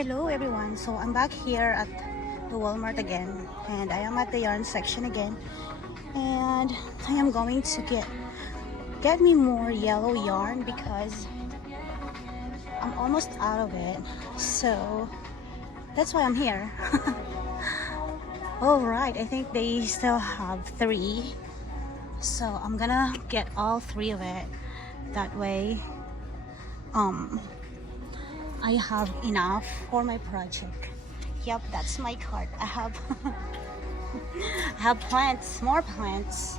Hello everyone, so I'm back here at the Walmart again, and I am at the yarn section again, and I am going to get me more yellow yarn because I'm almost out of it, so that's why I'm here. All right, I think they still have 3, so I'm gonna get all 3 of it. That way I have enough for my project. Yep, that's my cart. I have I have plants, more plants.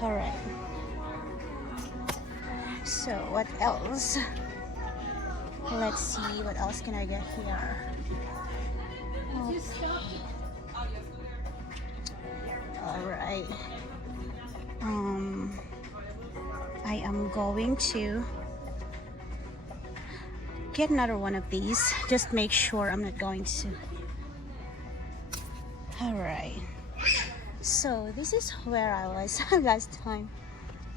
All right, so what else? Let's see, what else can I get here? Okay. All right, I am going to get another one of these. Just make sure I'm not going to. All right, so this is where I was last time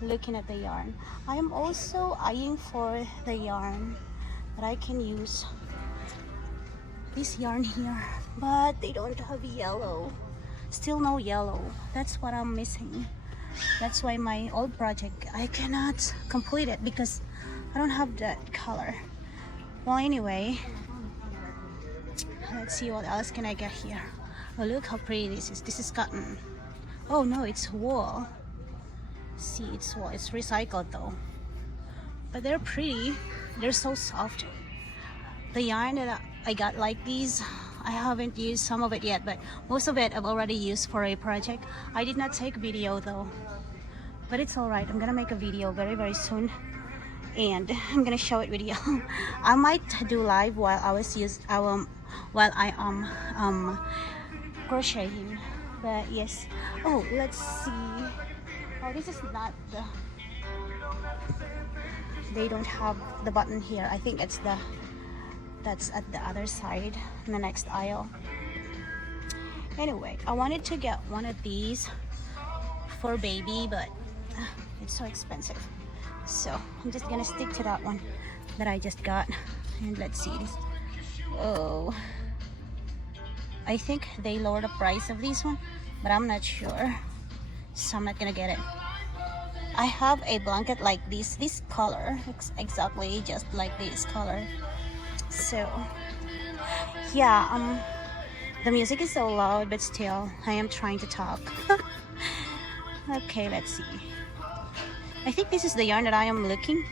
looking at the yarn. I am also eyeing for the yarn that I can use. This yarn here, but they don't have yellow. Still no yellow. That's what I'm missing. That's why my old project, I cannot complete it because I don't have that color. Well, anyway, let's see what else can I get here. Oh, look how pretty this is. This is cotton. Oh no, it's wool. See, it's wool. It's recycled though. But they're pretty. They're so soft. The yarn that I got like these, I haven't used some of it yet, but most of it I've already used for a project. I did not take video though, but it's all right. I'm gonna make a video very soon, and I'm gonna show it with you. I might do live while I am crocheting. But yes. Oh, let's see. Oh, this is not the. They don't have the button here. I think that's at the other side, in the next aisle. Anyway, I wanted to get one of these for baby, but it's so expensive. So I'm just gonna stick to that one that I just got. And let's see this. Oh, I think they lowered the price of this one, but I'm not sure, so I'm not gonna get it. I have a blanket like this color, exactly just like this color. So yeah, the music is so loud, but still I am trying to talk. Okay, let's see. I think this is the yarn that I am looking,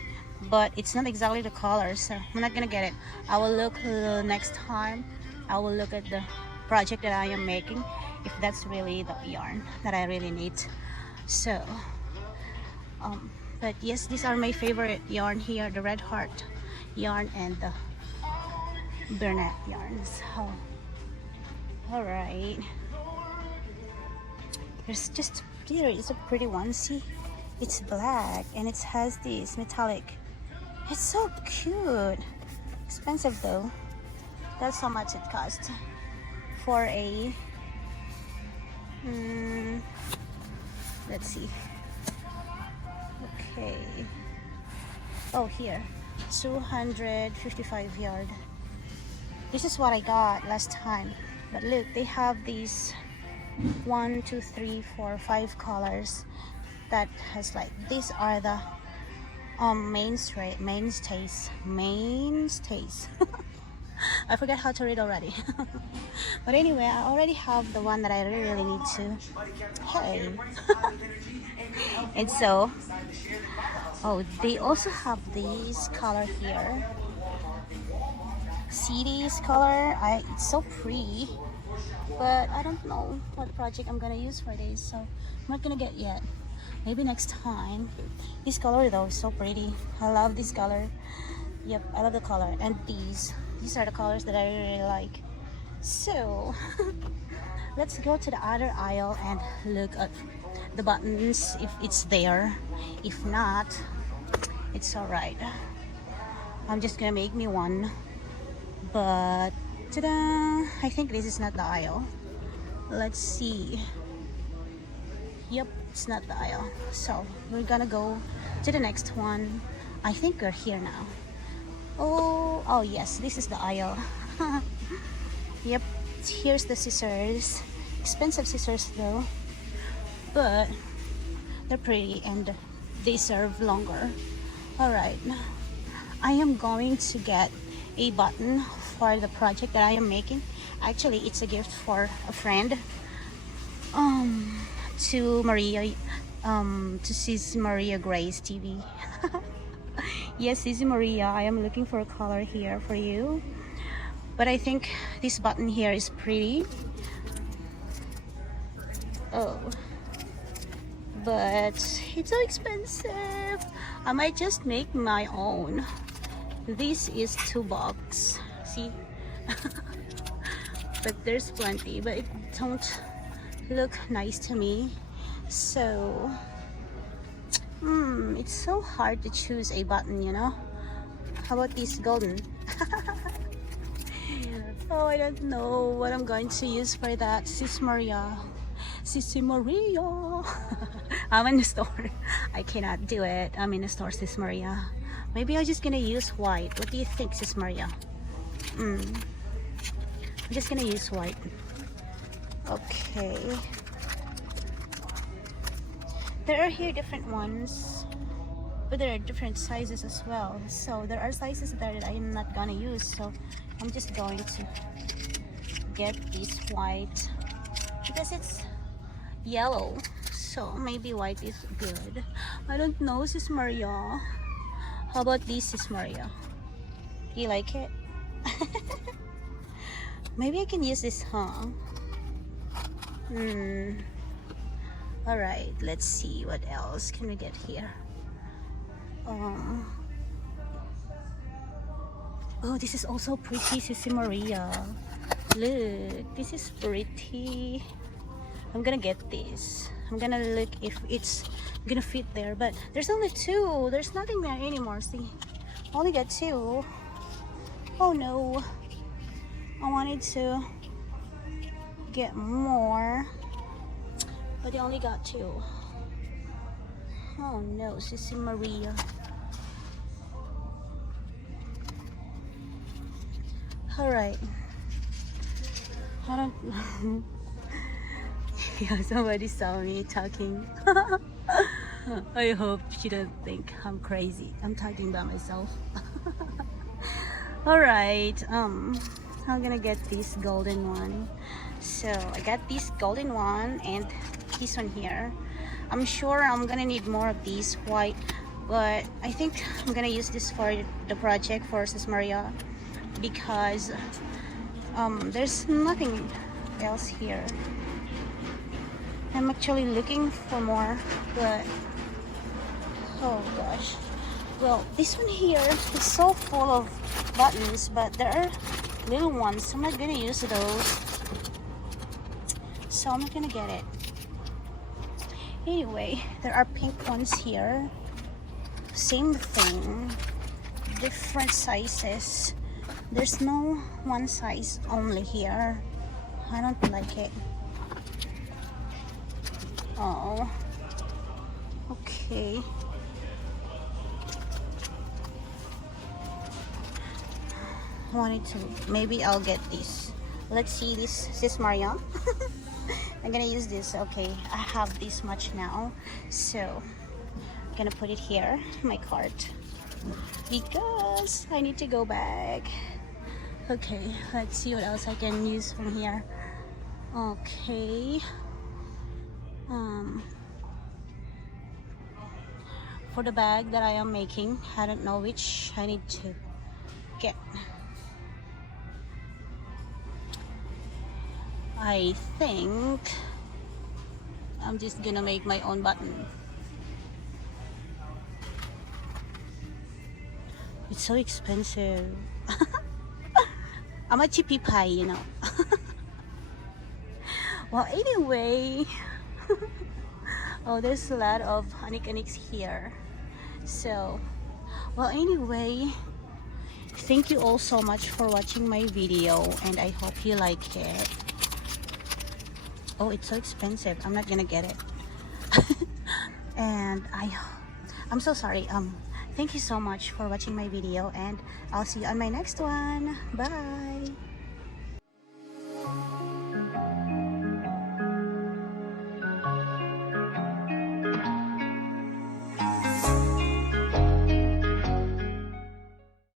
but it's not exactly the color, so I'm not gonna get it. I will look next time. I will look at the project that I am making, if that's really the yarn that I really need. So but yes, these are my favorite yarn here, the red heart yarn and the Bernat yarns. Oh, all right, there is a pretty one. See, it's black and it has this metallic. It's so cute. Expensive though. That's how much it cost for a let's see. Okay, oh, here, 255 yard. This is what I got last time, but look, they have these 1 2 3 4 5 colors that has, like, these are the mainstays. I forgot how to read already. But anyway, I already have the one that I really need to. Hey. And so, oh, they also have this color here. See this color? It's so pretty, but I don't know what project I'm gonna use for this, so I'm not gonna get yet. Maybe next time. This color though is so pretty. I love this color. Yep, I love the color. And these are the colors that I really like. So let's go to the other aisle and look at the buttons if it's there. If not, it's all right. I'm just gonna make me one. But ta-da! I think this is not the aisle. Let's see. Yep, it's not the aisle. So we're gonna go to the next one. I think we're here now. Oh yes, this is the aisle. Yep, here's the scissors. Expensive scissors though, but they're pretty and they serve longer. Alright, I am going to get a button for the project that I am making. Actually, it's a gift for a friend, to Maria, to Sis Maria Grace TV. Yes, Sis Maria, I am looking for a color here for you, but I think this button here is pretty. Oh, but it's so expensive. I might just make my own. This is $2. See? But there's plenty, but it don't look nice to me. So it's so hard to choose a button, you know. How about this golden? Oh, I don't know what I'm going to use for that. Sis Maria. Sis Maria. I'm in the store. I cannot do it. I'm in the store, Sis Maria. Maybe I'm just gonna use white. What do you think, Sis Maria? I'm just gonna use white. Okay. There are here different ones, but there are different sizes as well. So there are sizes that I am not gonna use. So I'm just going to get this white because it's yellow. So maybe white is good. I don't know, Sis Maria. How about this, Sis Maria? Do you like it? Maybe I can use this, huh? Alright, let's see what else can we get here. Oh, this is also pretty, Sis Maria. Look, this is pretty. I'm gonna get this. I'm gonna look if it's gonna fit there, but there's only two. There's nothing there anymore. See, only got two. Oh no, I wanted to get more, but I only got two. Oh no, Sissy Maria. All right, I don't know. Yeah, somebody saw me talking. I hope she don't think I'm crazy. I'm talking by myself. All right, I'm gonna get this golden one. So I got this golden one and this one here. I'm sure I'm gonna need more of these white, but I think I'm gonna use this for the project for Sis Maria because there's nothing else here. I'm actually looking for more, but oh gosh. Well, this one here is so full of buttons, but there are little ones. I'm not gonna use those, so I'm not gonna get it. Anyway, there are pink ones here. Same thing, different sizes. There's no one size only here. I don't like it. Oh, okay. Wanted to, maybe I'll get this. Let's see this, Sis Maria. I'm gonna use this. Okay, I have this much now, so I'm gonna put it here in my cart because I need to go back. Okay, let's see what else I can use from here. Okay. For the bag that I am making, I don't know which I need to get. I think I'm just gonna make my own button. It's so expensive. I'm a chippy pie, you know. Well, anyway. Oh, there's a lot of anik-aniks here. So, well, anyway, thank you all so much for watching my video, and I hope you like it. Oh, it's so expensive. I'm not gonna get it. And I'm so sorry. Thank you so much for watching my video, and I'll see you on my next one. Bye.